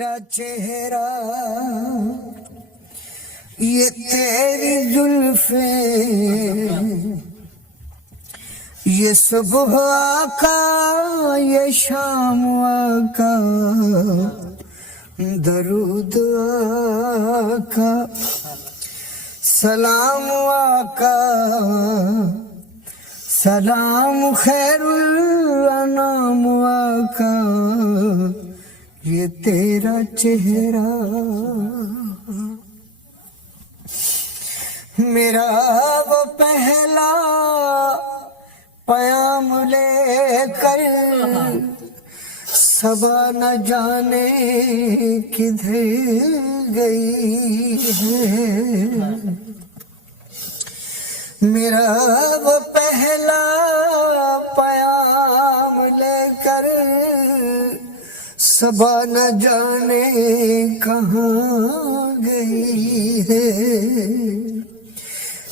تیرا چہرہ یہ تیری زلفیں، یہ صبح آقا یہ شام آقا، درود آقا سلام آقا، سلام خیر الانام آقا، یہ تیرا چہرہ میرا وہ پہلا پیام لے کر صبا نہ جانے کدھر گئی ہے، میرا وہ پہلا پیام لے کر صبا نہ جانے کہاں گئی ہے،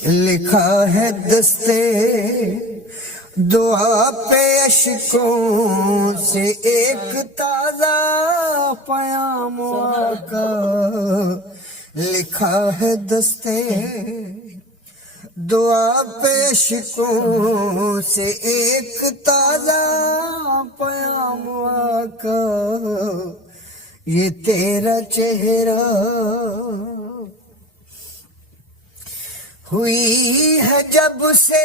لکھا ہے دستے دعا پہ اشکوں سے ایک تازہ پیام آقا، لکھا ہے دستے دعا پہ اشکوں سے ایک تازہ پیام آقا، یہ تیرا چہرہ ہوئی ہے جب سے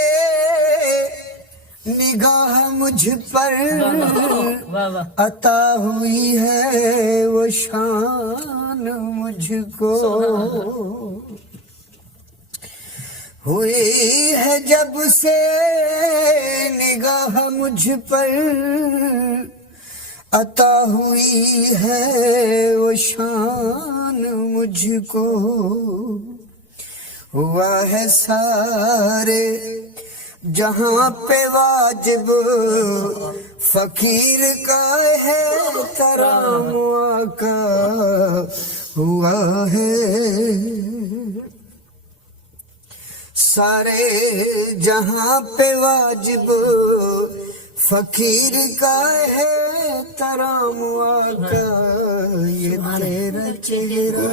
نگاہ مجھ پر، عطا ہوئی ہے وہ شان مجھ کو، ہوئی ہے جب سے نگاہ مجھ پر، عطا ہوئی ہے وہ شان مجھ کو، ہوا ہے سارے جہاں پہ واجب فقیر کا ہے ترام آقا، ہوا ہے سارے جہاں پہ واجب فقیر کا ہے ترام آقا، یہ تیرا چہرہ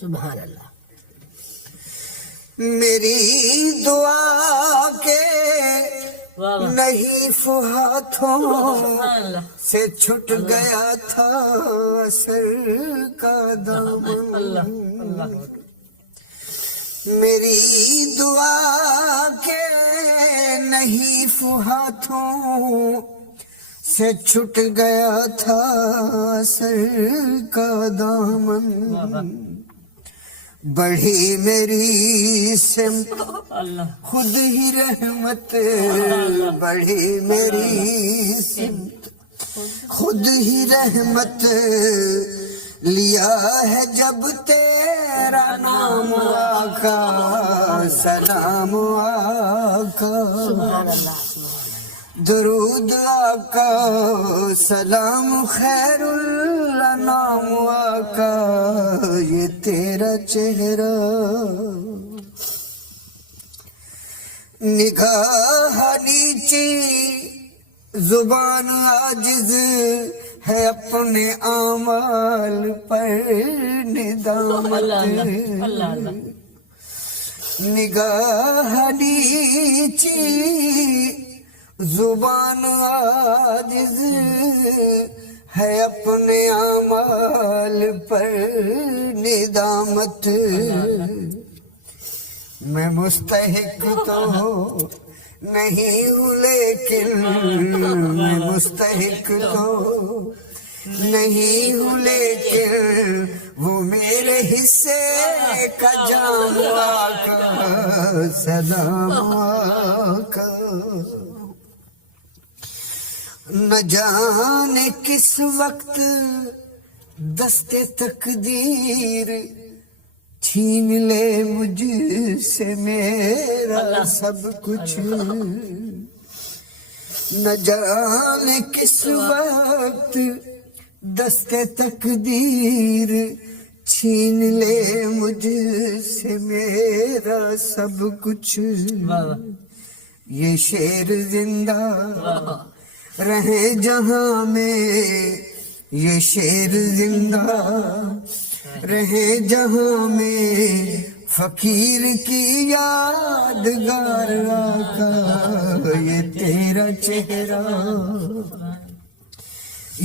سبحان اللہ۔ میری دعا کے نہیں ہاتھوں سے چھٹ گیا تھا اثر کا دامن، میری دعا کے نہیں ہاتھوں سے چھٹ گیا تھا اثر کا دامن، بڑھی میری سمت خود ہی رحمت، بڑھی میری سمت خود ہی رحمت، لیا ہے جب تیرا نام آقا، سلام آقا درود آقا، سلام خیر الانام آقا، یہ تیرا چہرہ نگاہ نیچی زبان عاجز ہے اپنے اعمال پر ندامت، نگاہ نیچی زبان عاجز ہے اپنے اعمال پر ندامت، میں مستحق تو نہیں ہوں لیکن، میں مستحق تو نہیں ہوں لیکن وہ میرے حصے کا جام آقا، سلام آقا، نہ جانے کس وقت دستے تقدیر چھین لے مجھ سے میرا سب کچھ، نہ جانے کس وقت دستے تقدیر چھین لے مجھ سے میرا سب کچھ، یہ شیر زندہ رہے جہاں میں یہ شیر زندہ رہے جہاں میں، فقیر کی یادگار آقا یہ تیرا چہرہ،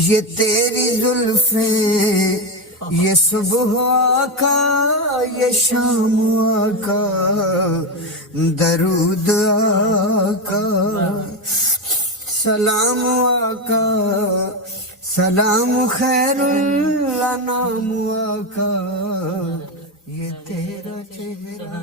یہ تیری زلفیں، یہ صبح آقا یہ شام آقا، درود آقا سلام آقا، سلام خیر الانام آقا یہ تیرا چہرہ